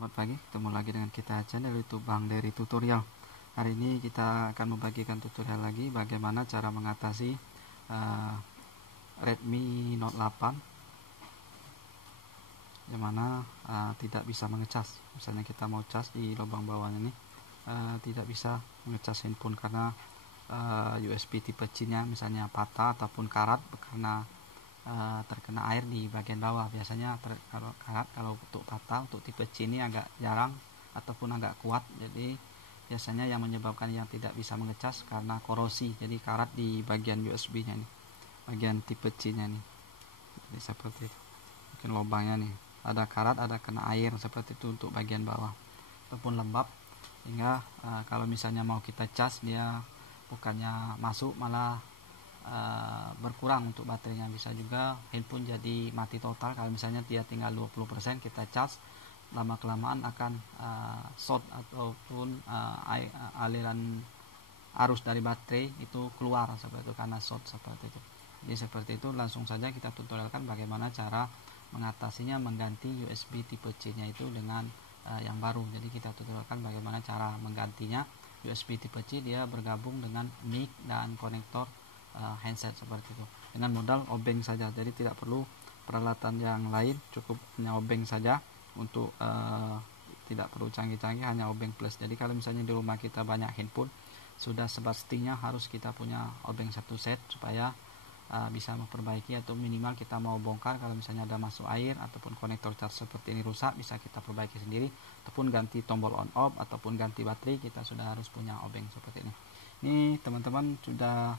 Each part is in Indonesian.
Selamat pagi, ketemu lagi dengan kita channel YouTube Bang Dery Tutorial. Hari ini kita akan membagikan tutorial lagi bagaimana cara mengatasi Redmi Note 8 dimana tidak bisa mengecas. Misalnya kita mau cas di lubang bawahnya ini tidak bisa mengecas handphone karena USB tipe C nya misalnya patah ataupun karat karena terkena air di bagian bawah. Biasanya kalau karat, kalau untuk patah untuk tipe C ini agak jarang ataupun agak kuat, jadi biasanya yang menyebabkan yang tidak bisa mengecas karena korosi, jadi karat di bagian USB nya nih, bagian tipe C nya nih. Jadi seperti itu, mungkin lubangnya nih ada karat, ada kena air seperti itu untuk bagian bawah ataupun lembab, sehingga kalau misalnya mau kita cas dia bukannya masuk malah berkurang untuk baterainya. Bisa juga handphone jadi mati total kalau misalnya dia tinggal 20%, kita cas lama kelamaan akan short ataupun aliran arus dari baterai itu keluar seperti itu karena short seperti itu. Jadi seperti itu, langsung saja kita tutorialkan bagaimana cara mengatasinya, mengganti USB tipe C nya itu dengan yang baru. Jadi kita tutorialkan bagaimana cara menggantinya. USB tipe C dia bergabung dengan mic dan konektor handset seperti itu dengan modal obeng saja, jadi tidak perlu peralatan yang lain, cukup hanya obeng saja untuk tidak perlu canggih-canggih, hanya obeng plus. Jadi kalau misalnya di rumah kita banyak handphone, sudah semestinya harus kita punya obeng satu set supaya bisa memperbaiki, atau minimal kita mau bongkar kalau misalnya ada masuk air ataupun konektor charge seperti ini rusak, bisa kita perbaiki sendiri, ataupun ganti tombol on off ataupun ganti baterai, kita sudah harus punya obeng seperti ini. Ini teman-teman sudah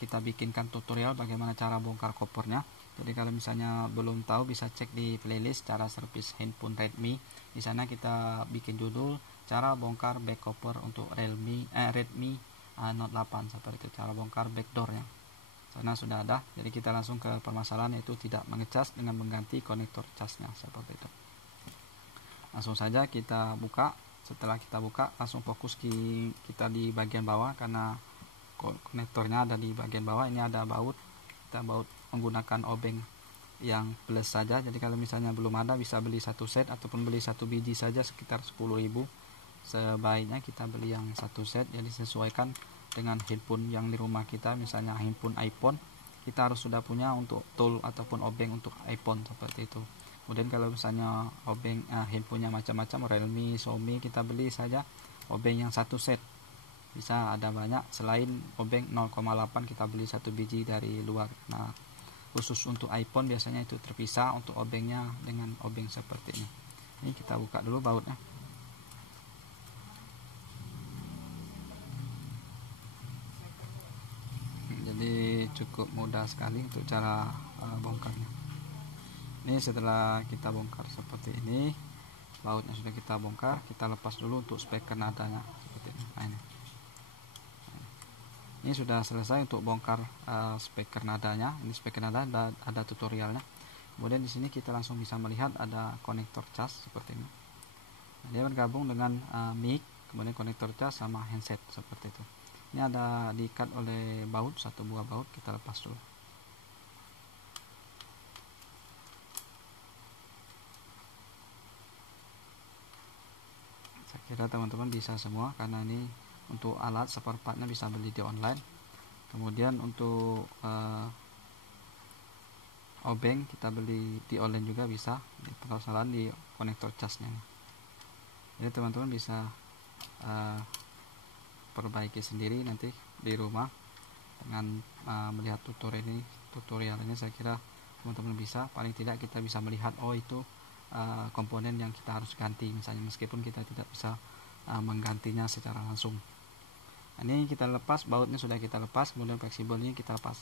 kita bikinkan tutorial bagaimana cara bongkar kopernya. Jadi kalau misalnya belum tahu bisa cek di playlist cara servis handphone Redmi. Di sana kita bikin judul cara bongkar back cover untuk Redmi Note 8 seperti itu, cara bongkar backdoornya. Sana sudah ada. Jadi kita langsung ke permasalahan, yaitu tidak mengecas dengan mengganti konektor casnya seperti itu. Langsung saja kita buka. Setelah kita buka, langsung fokus kita di bagian bawah karena konektornya ada di bagian bawah. Ini ada baut, kita baut menggunakan obeng yang plus saja. Jadi kalau misalnya belum ada, bisa beli satu set ataupun beli satu biji saja sekitar 10.000. Sebaiknya kita beli yang satu set, jadi sesuaikan dengan handphone yang di rumah kita. Misalnya handphone iPhone, kita harus sudah punya untuk tool ataupun obeng untuk iPhone seperti itu. Kemudian kalau misalnya obeng handphonenya macam-macam, Realme, Xiaomi, kita beli saja obeng yang satu set. Bisa ada banyak, selain obeng 0,8 kita beli satu biji dari luar. Nah, khusus untuk iPhone biasanya itu terpisah untuk obengnya dengan obeng seperti ini. Ini kita buka dulu bautnya. Jadi cukup mudah sekali untuk cara bongkarnya. Ini setelah kita bongkar seperti ini, bautnya sudah kita bongkar, kita lepas dulu untuk speaker nadanya seperti ini. Nah, ini sudah selesai untuk bongkar speaker nadanya. Ini speaker nada ada tutorialnya. Kemudian di sini kita langsung bisa melihat ada konektor cas seperti ini. Nah, dia bergabung dengan mic, kemudian konektor cas sama handset seperti itu. Ini ada diikat oleh baut, satu buah baut, kita lepas dulu. Saya kira teman-teman bisa semua, karena ini untuk alat spare partnya bisa beli di online. Kemudian untuk obeng kita beli di online juga bisa, di permasalahan di konektor casnya. Jadi teman-teman bisa perbaiki sendiri nanti di rumah dengan melihat tutorial ini. Saya kira teman-teman bisa, paling tidak kita bisa melihat oh itu komponen yang kita harus ganti misalnya, meskipun kita tidak bisa menggantinya secara langsung. Ini kita lepas, bautnya sudah kita lepas, kemudian fleksibelnya kita lepas.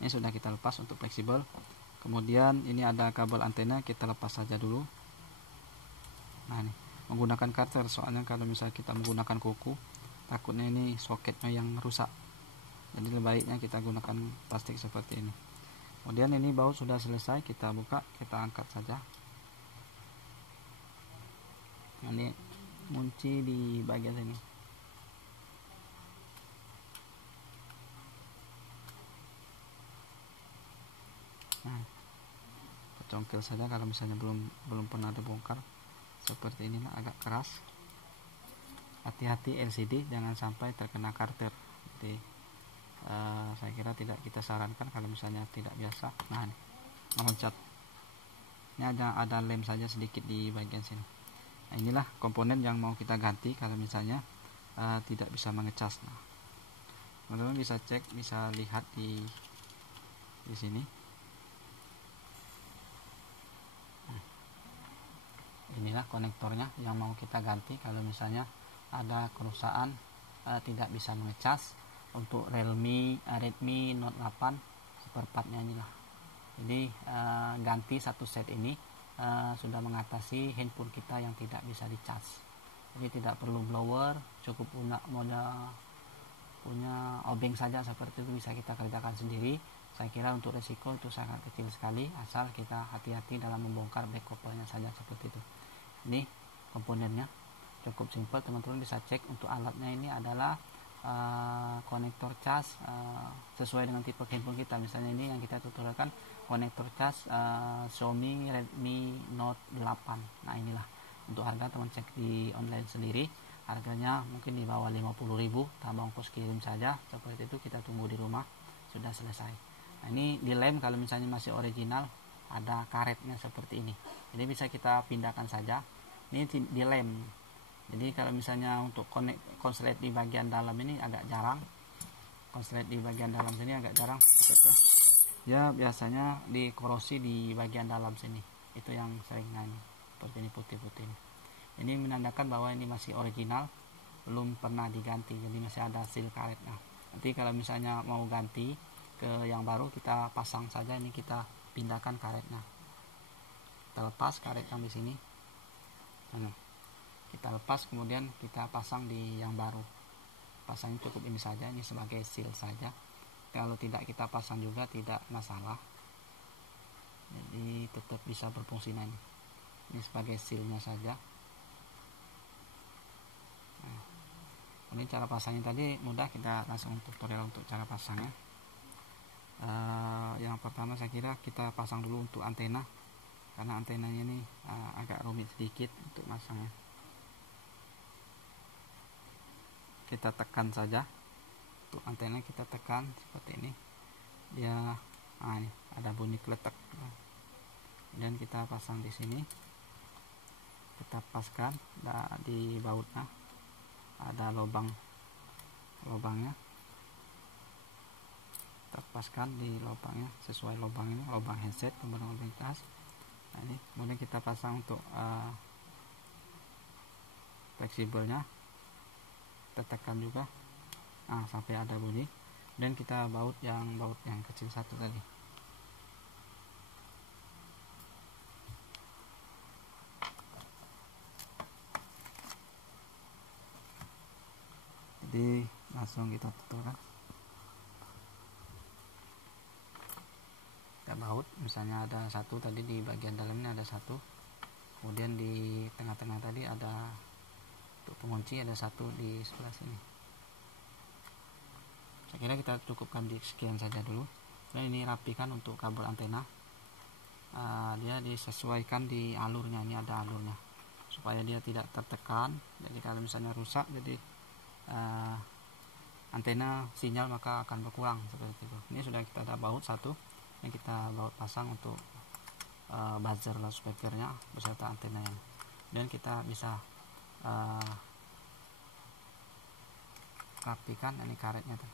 Ini sudah kita lepas untuk fleksibel. Kemudian ini ada kabel antena, kita lepas saja dulu. Nah, ini menggunakan cutter, soalnya kalau misalnya kita menggunakan kuku, takutnya ini soketnya yang rusak. Jadi lebih baiknya kita gunakan plastik seperti ini. Kemudian ini baut sudah selesai, kita buka, kita angkat saja. Ini kunci di bagian sini. Nah, congkel saja kalau misalnya belum pernah dibongkar. Seperti inilah, agak keras. Hati-hati LCD jangan sampai terkena karter. Jadi saya kira tidak kita sarankan kalau misalnya tidak biasa. Nah, ini meloncat. Ini ada lem saja sedikit di bagian sini. Nah, inilah komponen yang mau kita ganti kalau misalnya tidak bisa mengecas. Nah, teman-teman bisa cek, bisa lihat di sini. Inilah konektornya yang mau kita ganti kalau misalnya ada kerusakan tidak bisa mengecas. Untuk Redmi Note 8 seperempatnya inilah. Jadi ganti satu set ini sudah mengatasi handphone kita yang tidak bisa dicas. Jadi tidak perlu blower, cukup punya obeng saja seperti itu, bisa kita kerjakan sendiri. Saya kira untuk resiko itu sangat kecil sekali, asal kita hati-hati dalam membongkar back couple-nya saja seperti itu. Ini komponennya cukup simpel, teman-teman bisa cek. Untuk alatnya ini adalah konektor cas sesuai dengan tipe handphone kita. Misalnya ini yang kita tutorialkan konektor cas Xiaomi Redmi Note 8. Nah, inilah untuk harga, teman cek di online sendiri. Harganya mungkin di bawah 50.000, tambah ongkos kirim saja. Seperti itu, kita tunggu di rumah sudah selesai. Nah, ini dilem kalau misalnya masih original, ada karetnya seperti ini. Jadi bisa kita pindahkan saja. Ini dilem. Jadi kalau misalnya untuk konslet di bagian dalam ini agak jarang. Konslet di bagian dalam sini agak jarang seperti itu. Ya, biasanya dikorosi di bagian dalam sini. Itu yang sering seperti ini, putih-putih ini. Ini menandakan bahwa ini masih original, belum pernah diganti, jadi masih ada seal karetnya. Nanti kalau misalnya mau ganti ke yang baru, kita pasang saja. Ini kita pindahkan karetnya, kita lepas karet yang di sini. Nah, kita lepas, kemudian kita pasang di yang baru. Pasangnya cukup ini saja, ini sebagai seal saja. Kalau tidak kita pasang juga tidak masalah, jadi tetap bisa berfungsi. Nah, ini sebagai sealnya saja. Nah, ini cara pasangnya tadi mudah, kita langsung tutorial untuk cara pasangnya. Yang pertama saya kira kita pasang dulu untuk antena, karena antenanya ini agak rumit sedikit untuk pasangnya. Kita tekan saja untuk antena, kita tekan seperti ini, dia ini ada bunyi kletek. Dan kita pasang di sini, kita paskan di bautnya, ada lubangnya, kita paskan di lubangnya sesuai lubang ini, lubang handset kemudian lubang tas. Nah, ini kemudian kita pasang untuk fleksibelnya, kita tekan juga sampai ada bunyi, dan kita baut yang kecil satu tadi. Jadi langsung kita tutupkan, kita baut. Misalnya ada satu tadi di bagian dalamnya, ada satu, kemudian di tengah-tengah tadi ada untuk pengunci, ada satu di sebelah sini. Saya kira kita cukupkan di sekian saja dulu. Dan ini rapikan untuk kabel antena, dia disesuaikan di alurnya. Ini ada alurnya supaya dia tidak tertekan. Jadi kalau misalnya rusak, jadi antena sinyal maka akan berkurang seperti itu. Ini sudah kita ada baut satu, yang kita baut pasang untuk buzzer loudspeakernya beserta antenanya. Dan kita bisa rapikan ini karetnya tuh.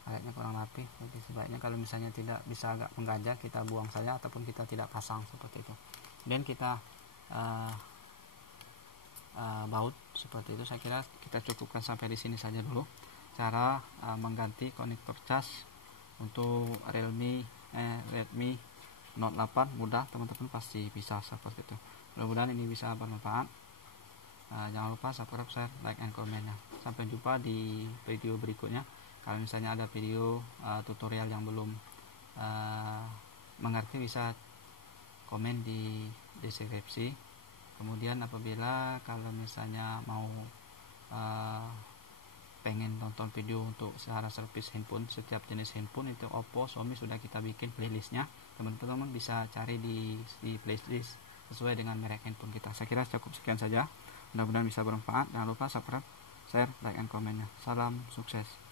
Karetnya kurang rapi, jadi sebaiknya kalau misalnya tidak bisa agak menggajah, kita buang saja ataupun kita tidak pasang seperti itu. Dan kita baut seperti itu. Saya kira kita cukupkan sampai di sini saja dulu. Cara mengganti konektor cas untuk Redmi Note 8 mudah, teman-teman pasti bisa seperti itu. Mudah-mudahan ini bisa bermanfaat. Jangan lupa subscribe, share, like, and comment-nya. Sampai jumpa di video berikutnya. Kalau misalnya ada video tutorial yang belum mengerti, bisa komen di deskripsi. Kemudian apabila kalau misalnya mau pengen nonton video untuk secara servis handphone, setiap jenis handphone itu Oppo, Xiaomi, sudah kita bikin playlistnya. teman-teman bisa cari di playlist sesuai dengan merek handphone kita. Saya kira cukup sekian saja, mudah-mudahan bisa bermanfaat. Jangan lupa subscribe, share, like, and komennya. Salam sukses.